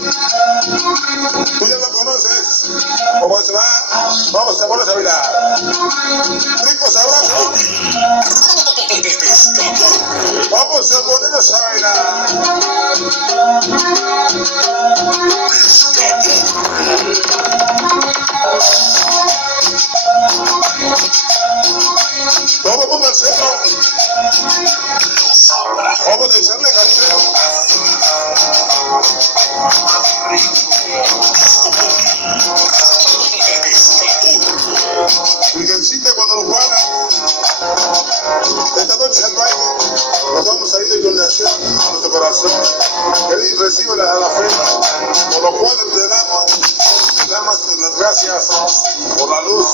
Tú ya lo conoces. ¿Cómo se va? Vamos a ponernos a bailar. Rico sabroso. Vamos a ponernos a bailar. Todo el mundo al centro. Vamos a echarle canción. Virgencita Guadalupana, esta noche al baile nos vamos a ir de iluminación a nuestro corazón. Él recibe la ofrenda, por lo cual le damos las gracias por la luz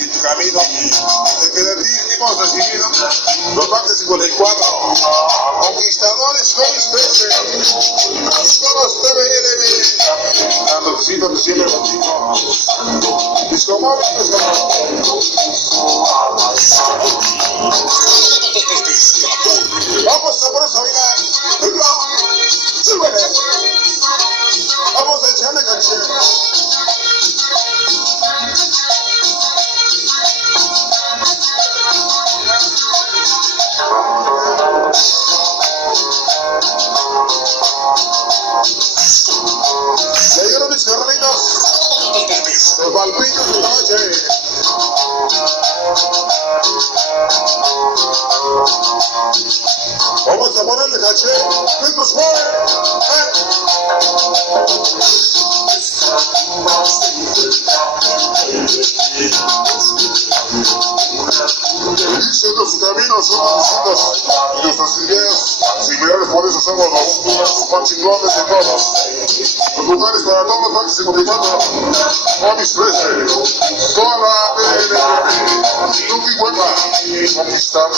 y tu camino, de que de ti hemos recibido los martes 54, conquistadores con mis peces, todos TVLB, dando besitos de siempre contigo. Disco móvil, disco móvil. Vamos a ponernos a bailar. Súbele. Vamos a echarle canción. Le dieron mis carritos, los balpitos de la noche. Vamos a ponerle caché, ritmo suave. Dicen los caminos son distintos y nuestras ideas similares, por eso somos los más chingones de todos. Los lugares para todos los martes 54, Momis 13, toda la PNP, Tuki Huepa, Conquistador,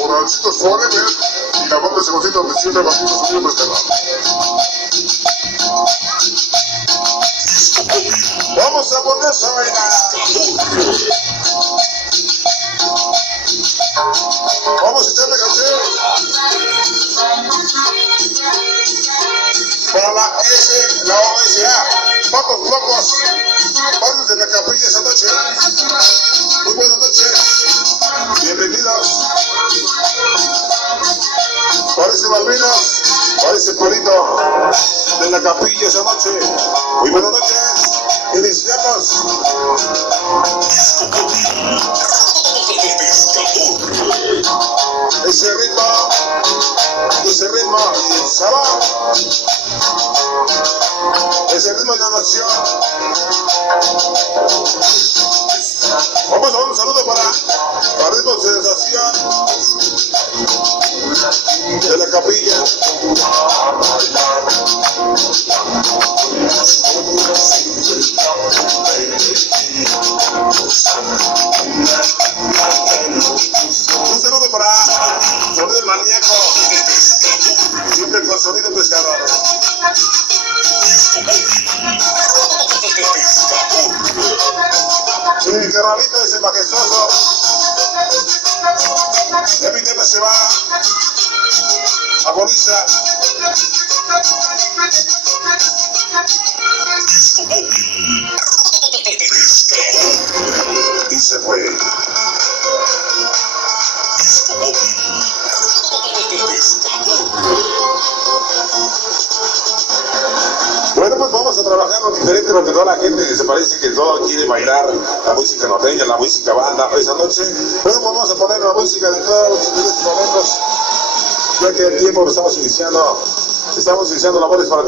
Moralcitos Forever y la banda se consigue donde siempre Martino Sonido PESKADOR. Vamos a ponernos a bailar. Vamos a echarle canción para la OSA, Pacos Locos, Barrios de la Capilla esta noche. Muy buenas noches, bienvenidos. Parece Malvinas, parece Polito de la Capilla esta noche. Muy buenas noches, iniciamos. Ese ritmo y el sabor, ese ritmo de la nación. Vamos a dar un saludo para Ritmo Sensación de la Capilla. Un saludo para Sonido el Maníaco, siempre con Sonido Pescador. Sí, carnalito ese majestuoso. Ya mi tema se va. Agoniza. Y se fue. Bueno, pues vamos a trabajar lo diferente porque toda la gente se parece que todo quiere bailar la música norteña, la música banda esa noche. Bueno, pues vamos a poner la música de todos los momentos, ya que el tiempo lo estamos iniciando labores para